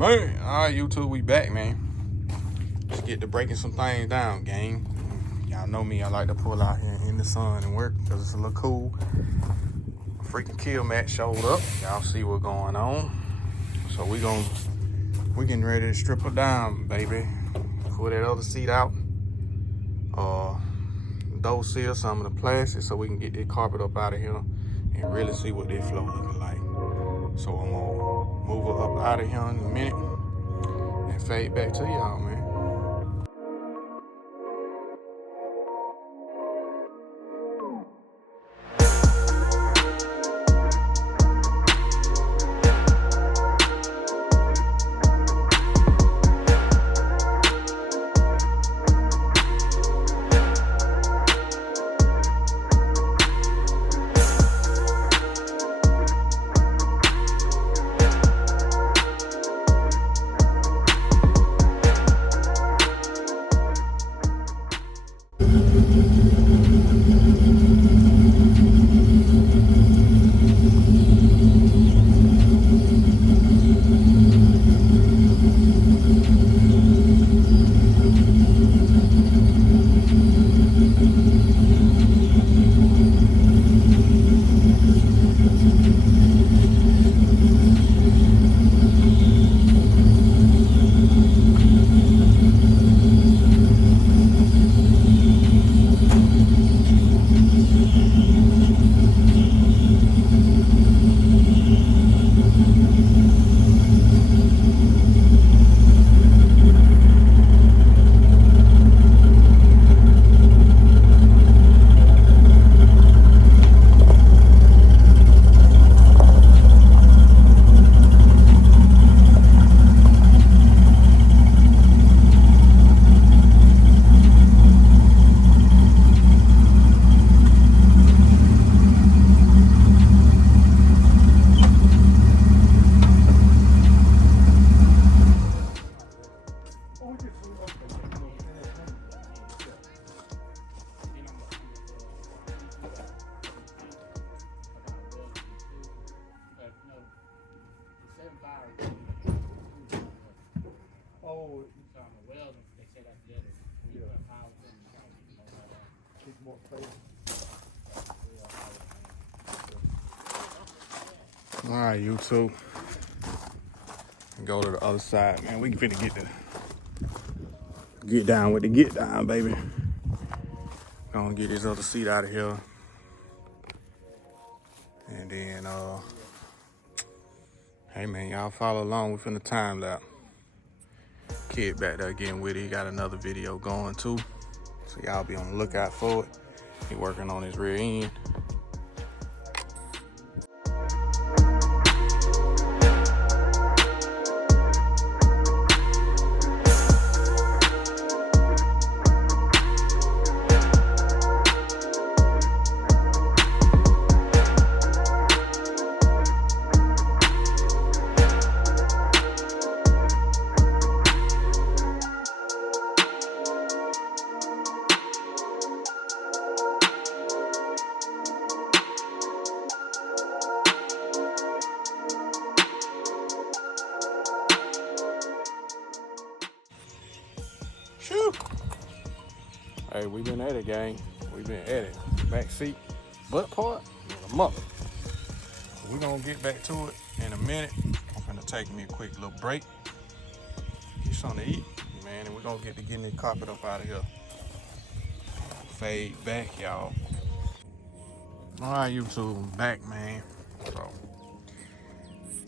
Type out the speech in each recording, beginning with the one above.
Man, all right, YouTube, we back, man. Let's get to breaking some things down, gang. Y'all know me, I like to pull out here in the sun and work because it's a little cool. Freaking kill match showed up. Y'all see what's going on. So we getting ready to strip her down, baby. Pull that other seat out. Door seal some of the plastic so we can get this carpet up out of here and really see what this floor looking like. So I'm gonna move her up out of here in a minute and fade back to y'all, man. All right, YouTube. Go to the other side, man. We finna get down with the get down, baby. Gonna get this other seat out of here. And then, hey man, y'all follow along. We finna time lapse. Kid back there getting with it. He got another video going too. So y'all be on the lookout for it. He working on his rear end. Shoo. Hey, we been at it, gang. We been at it. Back seat, butt part, and a mother. We gonna get back to it in a minute. I'm gonna take me a quick little break. Get something to eat, man, and we're gonna get to getting this carpet up out of here. Fade back, y'all. All right, YouTube, I'm back, man. So,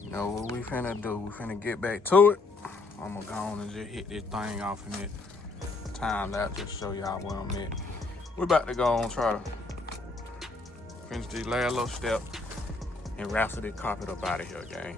you know what we finna do? We finna get back to it. I'm gonna go on and just hit this thing off in it. Time lapse just show y'all where I'm at. We're about to go on try to finish this last little step and wrestle this carpet up out of here, gang.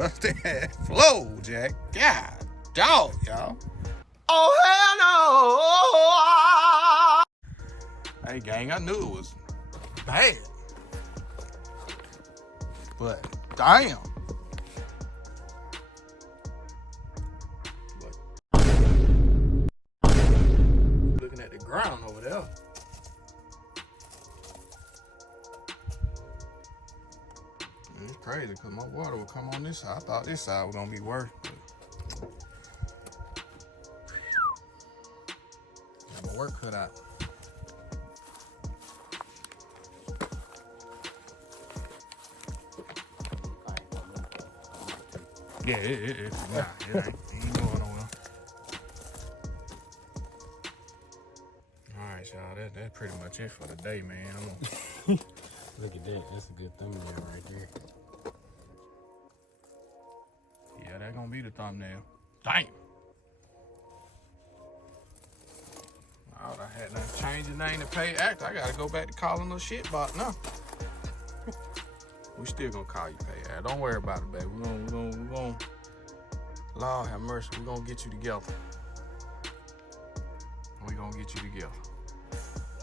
rusty ass flow, Jack. God, dog, y'all. Oh, hell no! Hey, gang, I knew it was bad. But, damn. Looking at the ground over there. It's crazy because my water would come on this side. I thought this side was going to be worse. Got my work cut out. Yeah, it ain't going nowhere. Alright, y'all, that's pretty much it for the day, man. Look at that. That's a good thumbnail right there. Yeah, that's gonna be the thumbnail. Damn. Oh, I had to change the name to pay actor. I gotta go back to calling no shit bot now. We still gonna call you pay actor. Don't worry about it, baby. We're gonna Lord have mercy. We're gonna get you together. We're gonna get you together.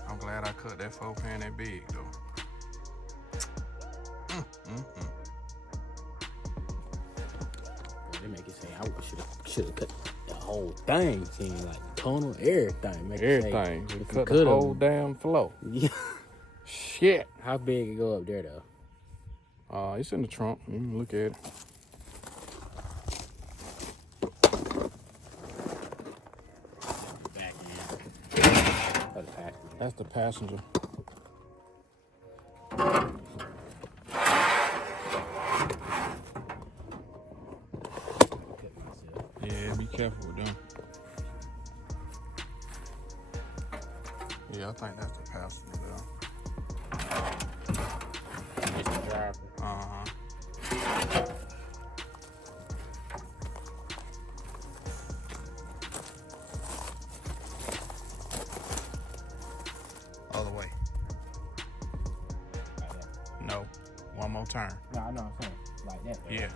I'm glad I cut that 4 pan that big though. They make it say I should have cut the whole thing, seeing like tunnel, everything. Make Everything. It say, Cut the whole damn flow. Yeah. Shit. How big it go up there though? It's in the trunk. You can look at it. Back end. That's the passenger. Yeah, be careful with them. Yeah, I think that's the passenger though. It's the driver. Other way. Like that. No. One more turn. No, I know what I'm saying. Like that. Though. Yeah.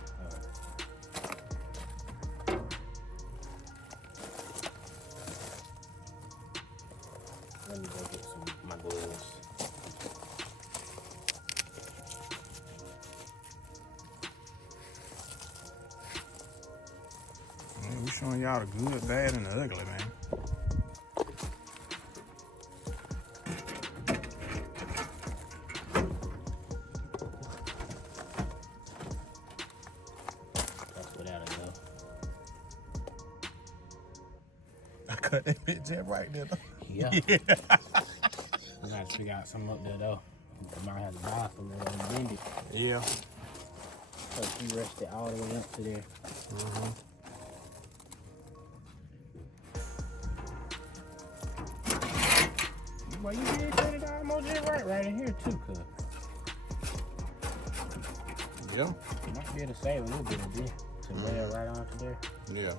Let me go get my gloves. Man, we showing y'all the good, bad, and the ugly, man. That's without a go. I cut that bitch in right there, though. Yeah. We gotta figure out something up there though. We might have to buy some more and bend it. Yeah. So she rushed it all the way up to there. Well, you did cut it almost just right in here too, cuz. Yeah. You might be able to save a little bit of this to lay it right onto there. Yeah.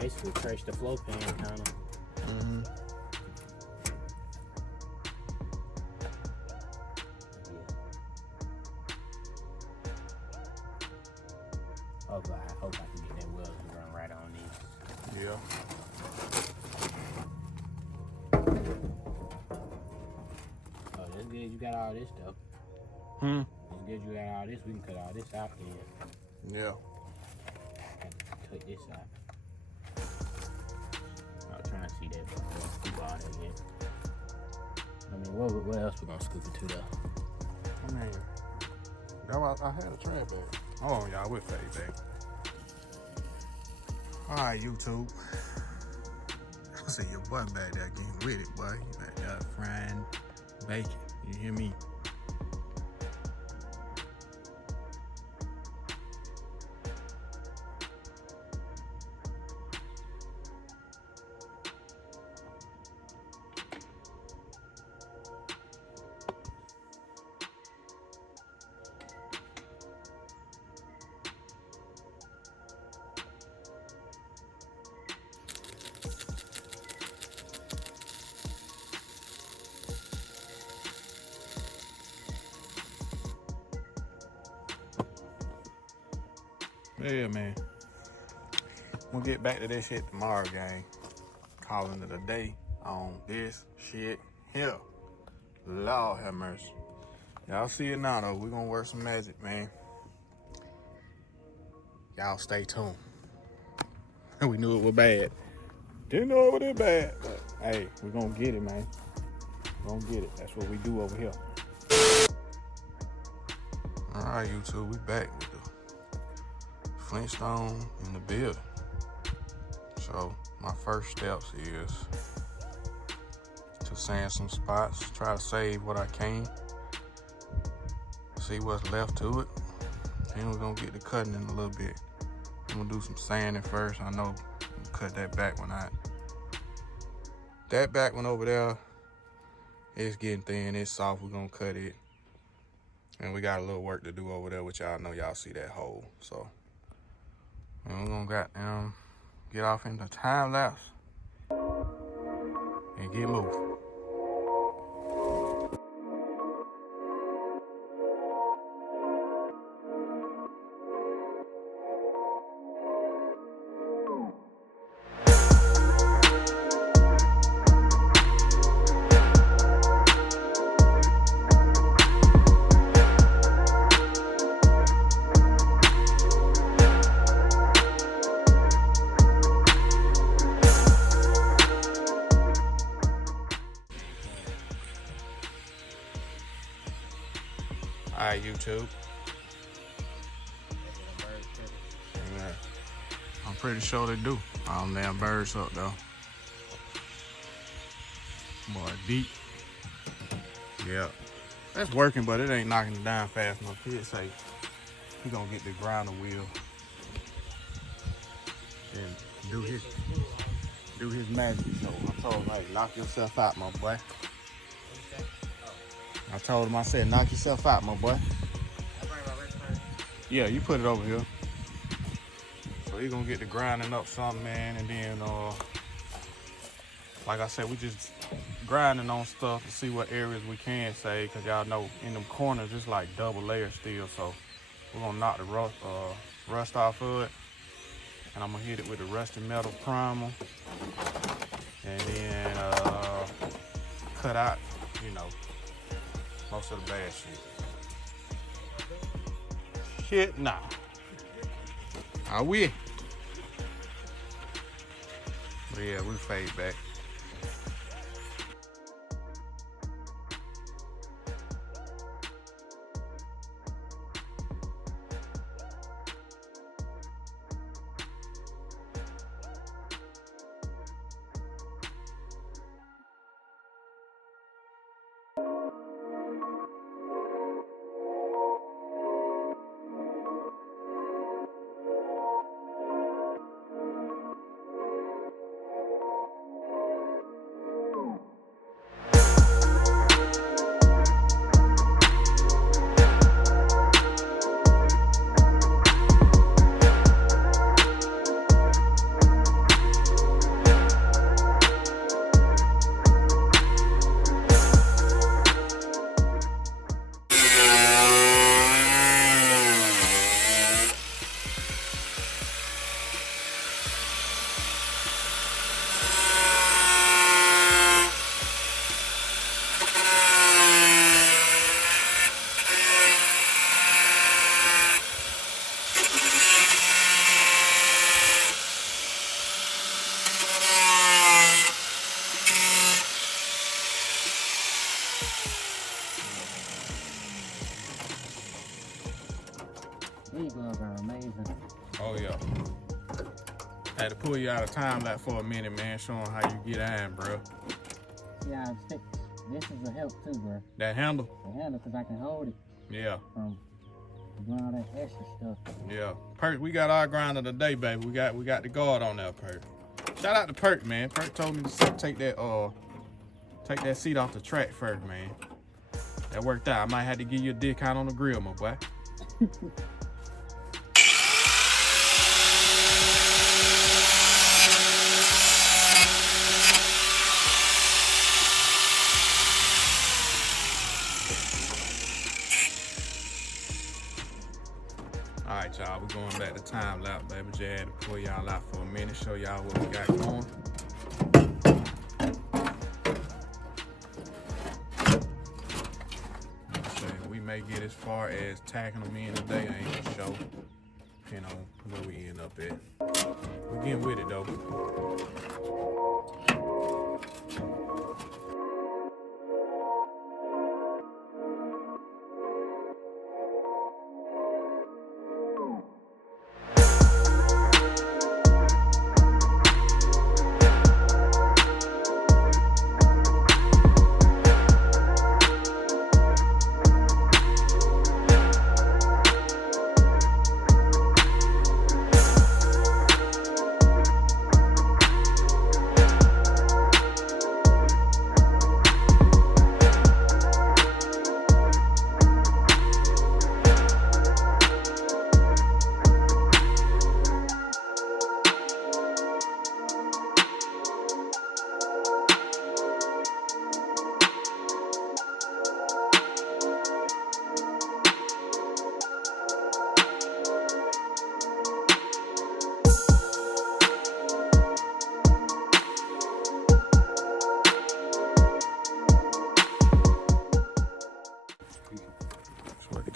Basically trace the flow pan kind of. Oh God, I hope I can get that weld to run right on these. Yeah. Oh, that's good. You got all this though. It's good you got all this. We can cut all this out then. Yeah. Cut this out. I'm trying to see that, but we'll scoop all that yet. I mean, what else we gonna scoop it to though? I mean, I had a trash bag. Hold on, y'all. We'll fade back. All right, YouTube. I see your boy back there getting with it, boy. You back there frying bacon. You hear me? Yeah, man. We'll get back to this shit tomorrow, gang. Calling it a day on this shit here. Lord have mercy. Y'all see it now, though. We're gonna work some magic, man. Y'all stay tuned. We knew it was bad. Didn't know it was that bad. But, hey, we're gonna get it, man. We're gonna get it. That's what we do over here. All right, YouTube. We back with the Flintstone in the building. So, my first steps is to sand some spots, try to save what I can, see what's left to it. Then we're gonna get to cutting in a little bit. I'm gonna do some sanding first. I know cut that back one out. That back one over there, it's getting thin, it's soft. We're gonna cut it. And we got a little work to do over there, which y'all know y'all see that hole. So, and we're gonna get off into time lapse and get moving. All right, YouTube. Yeah. I'm pretty sure they do. All them damn birds up though. Boy, deep. Yeah. That's working, but it ain't knocking it down fast enough. Kid say he gonna get the grinder wheel and do his magic. So I told him, hey, knock yourself out, my boy. I told him, I said, knock yourself out, my boy. Yeah, you put it over here. So he gonna get the grinding up something, man, and then like I said, we just grinding on stuff to see what areas we can save, cause y'all know in them corners it's like double layer still. So we're gonna knock the rust off of it, and I'm gonna hit it with the rusty metal primer, and then cut out, you know, most of the bad shit. Shit, nah. I will. But yeah, we fade back. These gloves are amazing. Oh yeah. Had to pull you out of time lapse for a minute, man, showing how you get iron, bro. Yeah, this is a help too, bro. That handle? The handle, because I can hold it. Yeah. From doing all that extra stuff. Yeah. Perk, we got our grinder today, baby. We got the guard on there, Perk. Shout out to Perk, man. Perk told me to take that seat off the track first, man. That worked out. I might have to give you a discount on the grill, my boy. All right, y'all, we're going back to time lapse, baby. Just had to pull y'all out for a minute, show y'all what we got going. So we may get as far as tacking them in today. I ain't gonna show. Depending on where we end up at. We're getting with it though.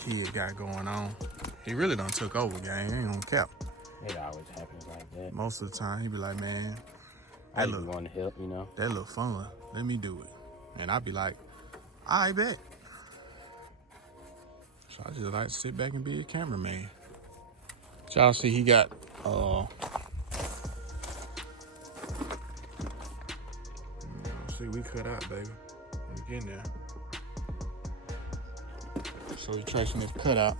Kid got going on. He really done took over, gang. He ain't on cap. It always happens like that. Most of the time, he be like, man, I just want to help, you know. That look fun. Let me do it. And I be like, I bet. So I just like to sit back and be a cameraman. Y'all see he got see we cut out, baby. We getting there. So we tracing this cutout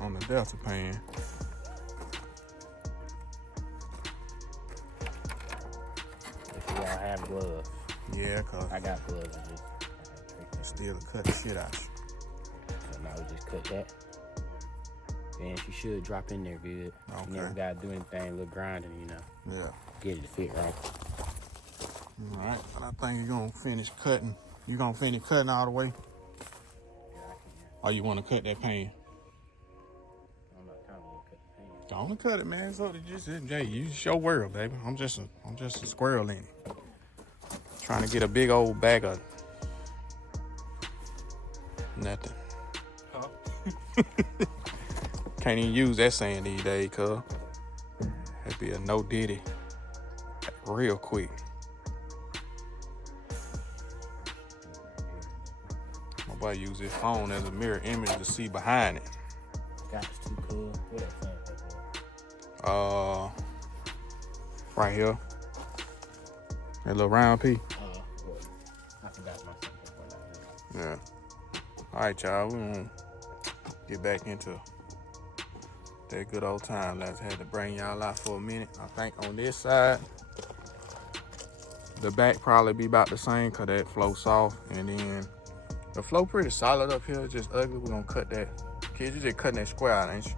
on the Delta pan. If y'all have gloves. Yeah, cause I got gloves. still cut the shit out. So now we just cut that. And she should drop in there good. Okay. You never gotta do anything, a little grinding, you know. Yeah. Get it to fit right. All right, but I think you're gonna finish cutting. You gonna finish cutting all the way? Yeah, I can. Or you wanna cut that pan? I'm not trying to cut the pan. Don't cut it, man. So Jay, you show world, baby. I'm just a squirrel in it. Trying to get a big old bag of nothing. Huh? Can't even use that saying these days, cuz. That'd be a no diddy real quick. Nobody use his phone as a mirror image to see behind it. Got too cool. Where that fan paper? Right here. That little round piece. I forgot my sandpaper. Yeah. All right, y'all. We gonna get back into that good old time. Let's had to bring y'all out for a minute. I think on this side, the back probably be about the same because that flow soft, and then the flow pretty solid up here. Just ugly. We're gonna cut that. Kids, you just cutting that square out, ain't you?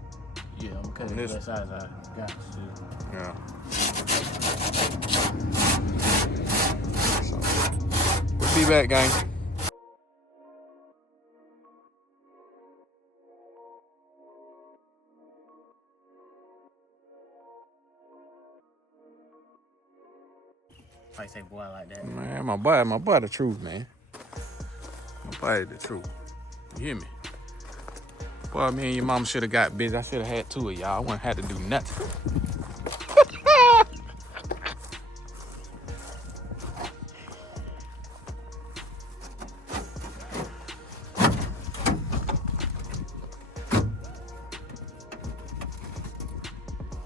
Yeah, I'm cutting this that size I got to. Yeah. So, we'll be back, gang. I say boy like that. Man, my boy the truth, man. My boy the truth. You hear me? Boy, me and your mama should have got busy. I should have had two of y'all. I wouldn't have to do nothing.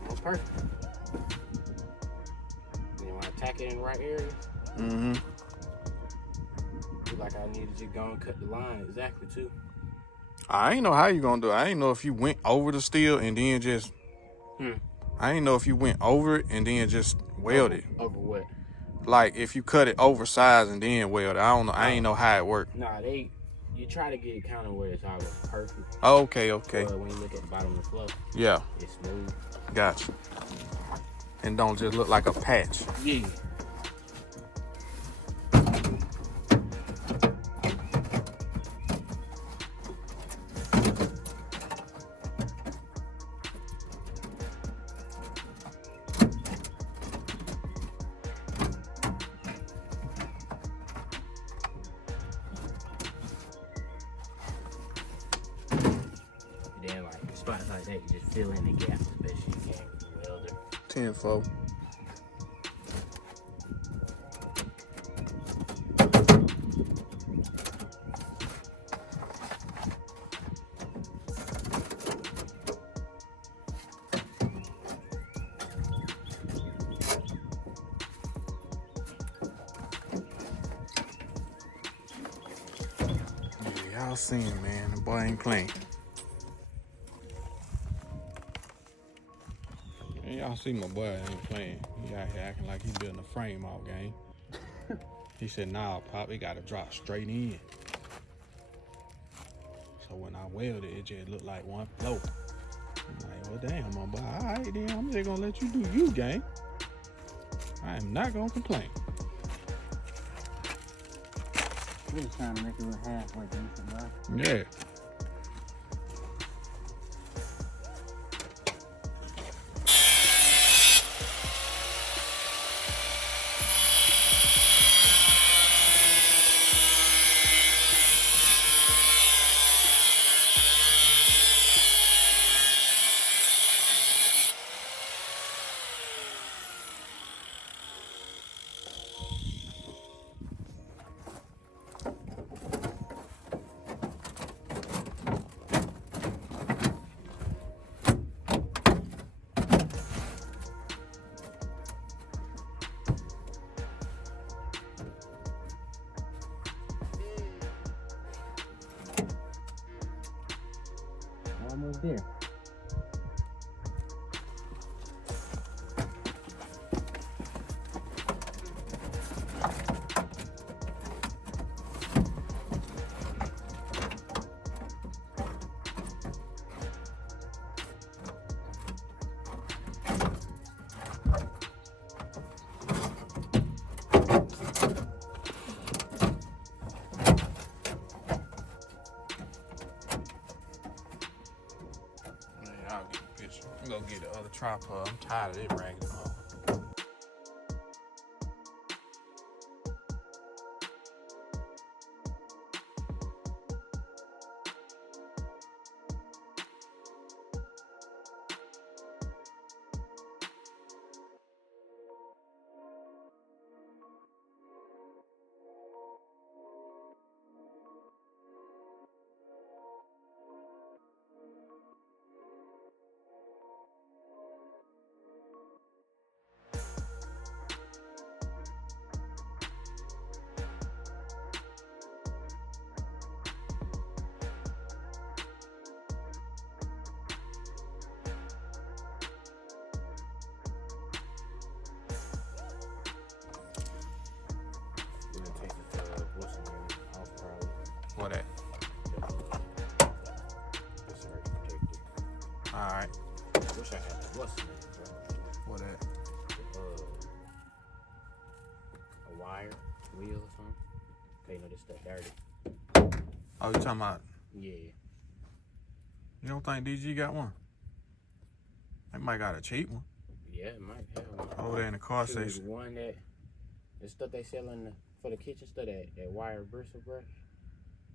Almost perfect. You want to tack it in the right area? Mm-hmm. Feel like I needed to go and cut the line exactly too. I ain't know how you gonna do it. I ain't know if you went over the steel and then just. I ain't know if you went over it and then just welded it. Over what? Like if you cut it oversized and then weld it. I don't know. I ain't know how it worked. Nah, you try to get it kind of where it's always perfect. Okay. But when you look at the bottom of the flow, Yeah. it's smooth. Gotcha. And don't just look like a patch. Yeah. then like spots like that, you just fill in the gaps as best you can with the welder. 10-4. Y'all seen, man, the boy ain't playing. And y'all see my boy ain't playing. He out here acting like he building a frame out game. He said, nah, Pop, it gotta drop straight in. So when I welded it, just looked like one flow. I'm like, well, damn, my boy, all right, then I'm just gonna let you do you, gang. I am not gonna complain. We're just trying to make it a little halfway decent, bro. Yeah. Almost there. I'll get a picture. I'm gonna get the other tripod. I'm tired of it ragging off. What that? Alright. Wish I had that. What's the name, bro? What that? A wire, wheel or something. Okay, you know this stuff dirty. Oh, you talking about? Yeah. You don't think DG got one? They might got a cheap one. Yeah, it might have one. Over there in the car There was section. one that the stuff they sell for the kitchen stuff, that wire bristle brush.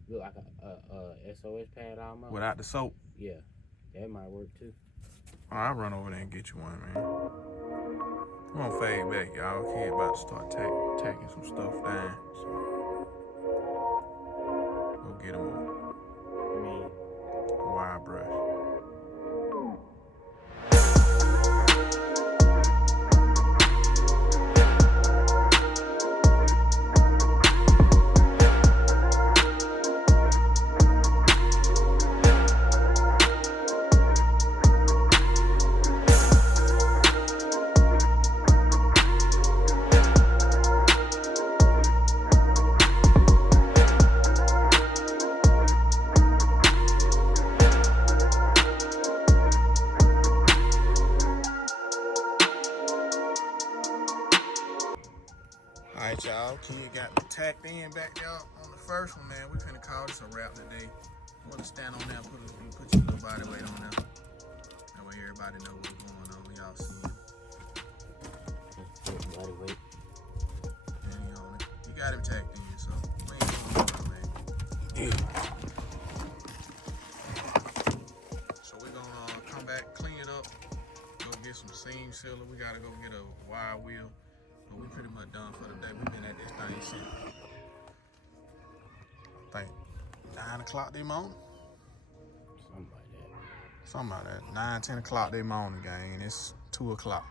Look like a SOS pad almost. Without the soap. Yeah, that might work too. I'll run over there and get you one, man. We're gonna fade back, y'all. Kid about to start tacking some stuff down. So go get him a wire brush. Alright, y'all. Kid got tacked in back there on the first one, man. We finna call this a wrap today. I'm gonna stand on there and put your little body weight on there. That way everybody know what's going on. Y'all see it. Body weight. And he on it. You got him tacked in, so we ain't going nowhere, man. get some seam sealer. We gotta go get a wire wheel. But we pretty much done for the day. We've been at this thing since, I think, 9 o'clock this morning. Something like that. 9, 10 o'clock this morning, gang. It's 2 o'clock.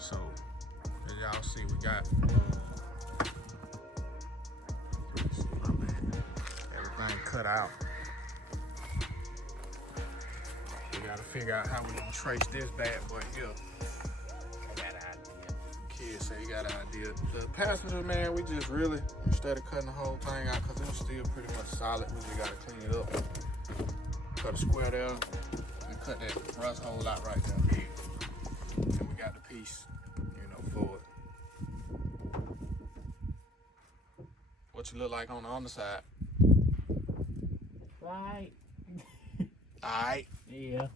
So, as y'all see, we got everything cut out. We gotta figure out how we gonna trace this bad boy here. I got an idea. Kid say he got an idea. The passenger, man, we just really, instead of cutting the whole thing out, because it was still pretty much solid, we just gotta clean it up. Cut a square there, and cut that rust hole out right there big. And we got the piece, for it. What you look like on the underside? Right. Alright. Yeah.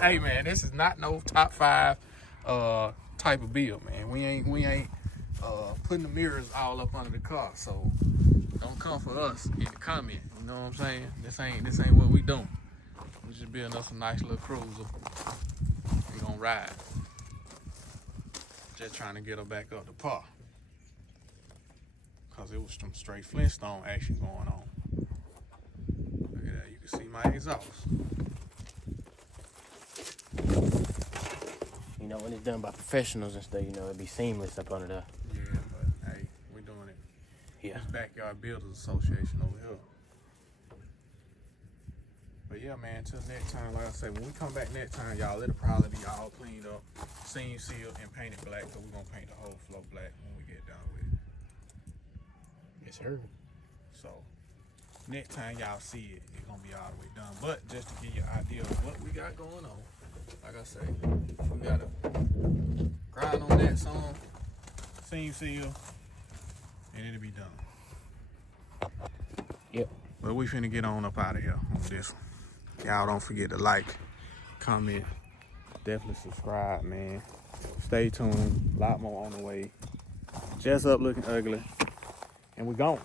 Hey man, this is not no top 5 type of bill, man. We ain't putting the mirrors all up under the car, so don't come for us in the comment. You know what I'm saying? This ain't what we doing. We just building us a nice little cruiser. We gonna ride. Just trying to get her back up to par. Cause it was some straight Flintstone action going on. Look at that, you can see my exhaust. You know, when it's done by professionals and stuff, it'd be seamless up under there. Yeah, but hey, we're doing it. Yeah. It's Backyard Builders Association over here. But yeah, man, till next time, like I say, when we come back next time, y'all, it'll probably be all cleaned up, seam sealed, and painted black, because we're going to paint the whole floor black when we get done with it. Yes, sir. So, next time y'all see it, it's going to be all the way done. But just to give you an idea of what we got going on, like I say, we got to grind on that some, seam seal, and it'll be done. Yep. But we finna get on up out of here on this one. Y'all don't forget to like, comment, definitely subscribe, man. Stay tuned, a lot more on the way. Just up looking ugly, and we gone.